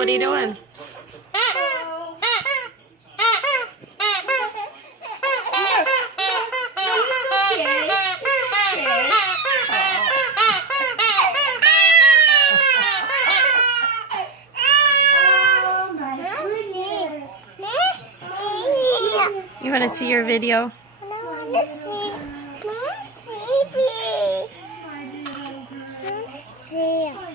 what are you doing? You want to see your video? I want to see. Please. I want to see.